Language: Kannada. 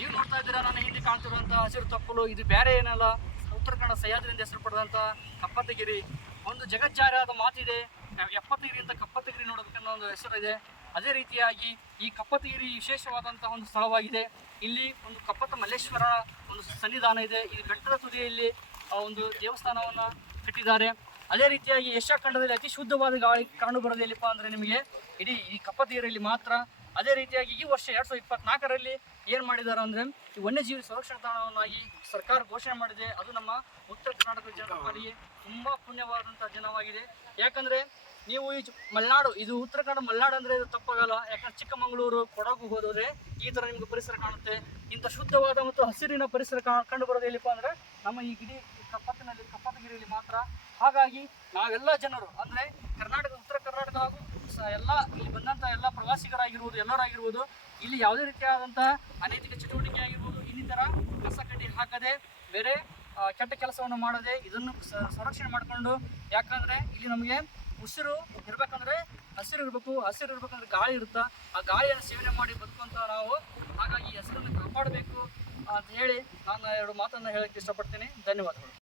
ನೀವು ನೋಡ್ತಾ ಇದ್ದೀರಾ ನನ್ನ ಹಿಂದೆ ಕಾಣ್ತಿರುವಂತಹ ಹಸಿರು ತಪ್ಪಲು, ಇದು ಬೇರೆ ಏನಲ್ಲ, ಉತ್ತರ ಕನ್ನಡ ಸಹ್ಯಾದ್ರಿಯಿಂದ ಹೆಸರು ಪಡೆದಂಥ ಕಪ್ಪತ್ತಗಿರಿ. ಒಂದು ಜಗಜ್ಜಾಹೀರಾದ ಮಾತಿದೆ, 70 ಅಂತ ಕಪ್ಪತ್ತಗಿರಿ ನೋಡೋದಕ್ಕನ್ನೋ ಒಂದು ಹೆಸರು ಇದೆ. ಅದೇ ರೀತಿಯಾಗಿ ಈ ಕಪ್ಪತ್ತಗಿರಿ ವಿಶೇಷವಾದಂತಹ ಒಂದು ಸ್ಥಳವಾಗಿದೆ. ಇಲ್ಲಿ ಒಂದು ಕಪ್ಪತ್ತ ಮಲ್ಲೇಶ್ವರ ಒಂದು ಸನ್ನಿಧಾನ ಇದೆ. ಈ ಬೆಟ್ಟದ ತುದಿಯಲ್ಲಿ ಒಂದು ದೇವಸ್ಥಾನವನ್ನು ಕಟ್ಟಿದ್ದಾರೆ. ಅದೇ ರೀತಿಯಾಗಿ ಏಷ್ಯಾ ಖಂಡದಲ್ಲಿ ಅತಿ ಶುದ್ಧವಾದ ಗಾಳಿ ಕಾಣು ಬರೋದು ಎಲ್ಲಿಪ್ಪ ಅಂದರೆ ನಿಮಗೆ ಇಡೀ ಈ ಕಪ್ಪತ್ತಗಿರಿಯಲ್ಲಿ ಮಾತ್ರ. ಅದೇ ರೀತಿಯಾಗಿ ಈ ವರ್ಷ 2024ರಲ್ಲಿ ಏನು ಮಾಡಿದ್ದಾರೆ ಅಂದರೆ ಈ ವನ್ಯಜೀವಿ ಸಂರಕ್ಷಣಾ ತಾಣವನ್ನಾಗಿ ಸರ್ಕಾರ ಘೋಷಣೆ ಮಾಡಿದೆ. ಅದು ನಮ್ಮ ಉತ್ತರ ಕರ್ನಾಟಕದ ಜನರ ಪಾಲಿಗೆ ತುಂಬ ಪುಣ್ಯವಾದಂಥ ದಿನವಾಗಿದೆ. ಯಾಕಂದರೆ ನೀವು ಈ ಮಲೆನಾಡು, ಇದು ಉತ್ತರ ಕನ್ನಡ ಮಲೆನಾಡು ಅಂದರೆ ಇದು ತಪ್ಪಾಗಲ್ಲ. ಯಾಕಂದ್ರೆ ಚಿಕ್ಕಮಗಳೂರು, ಕೊಡಗು ಹೋದರೆ ಈ ಥರ ನಿಮಗೆ ಪರಿಸರ ಕಾಣುತ್ತೆ. ಇಂಥ ಶುದ್ಧವಾದ ಮತ್ತು ಹಸಿರಿನ ಪರಿಸರ ಕಂಡು ಬರೋದು ಎಲ್ಲಿಪ್ಪ ಅಂದರೆ ನಮ್ಮ ಈ ಇಡೀ ಕಪ್ಪತ್ತಗಿರಿಯಲ್ಲಿ ಮಾತ್ರ. ಹಾಗಾಗಿ ನಾವೆಲ್ಲ ಜನರು ಅಂದರೆ ಕರ್ನಾಟಕ, ಉತ್ತರ ಕರ್ನಾಟಕ ಹಾಗೂ ಎಲ್ಲ ಇಲ್ಲಿ ಬಂದಂಥ ಎಲ್ಲ ಪ್ರವಾಸಿಗರಾಗಿರ್ಬೋದು, ಎಲ್ಲರಾಗಿರ್ಬೋದು, ಇಲ್ಲಿ ಯಾವುದೇ ರೀತಿಯಾದಂತಹ ಅನೈತಿಕ ಚಟುವಟಿಕೆ ಆಗಿರ್ಬೋದು, ಇನ್ನಿತರ ಕಸ ಕಡ್ಡಿ ಹಾಕದೆ, ಬೇರೆ ಕೆಟ್ಟ ಕೆಲಸವನ್ನು ಮಾಡದೆ ಇದನ್ನು ಸಂರಕ್ಷಣೆ ಮಾಡಿಕೊಂಡು, ಯಾಕಂದರೆ ಇಲ್ಲಿ ನಮಗೆ ಉಸಿರು ಇರಬೇಕಂದ್ರೆ ಹಸಿರು ಇರಬೇಕು, ಹಸಿರು ಇರಬೇಕಂದ್ರೆ ಗಾಳಿ ಇರುತ್ತಾ, ಆ ಗಾಳಿಯನ್ನು ಸೇವನೆ ಮಾಡಿ ಬದುಕುವಂಥ ನಾವು. ಹಾಗಾಗಿ ಹಸಿರನ್ನು ಕಾಪಾಡಬೇಕು ಅಂತ ಹೇಳಿ ನಾನು 2 ಮಾತನ್ನು ಹೇಳೋಕ್ಕೆ ಇಷ್ಟಪಡ್ತೀನಿ. ಧನ್ಯವಾದಗಳು.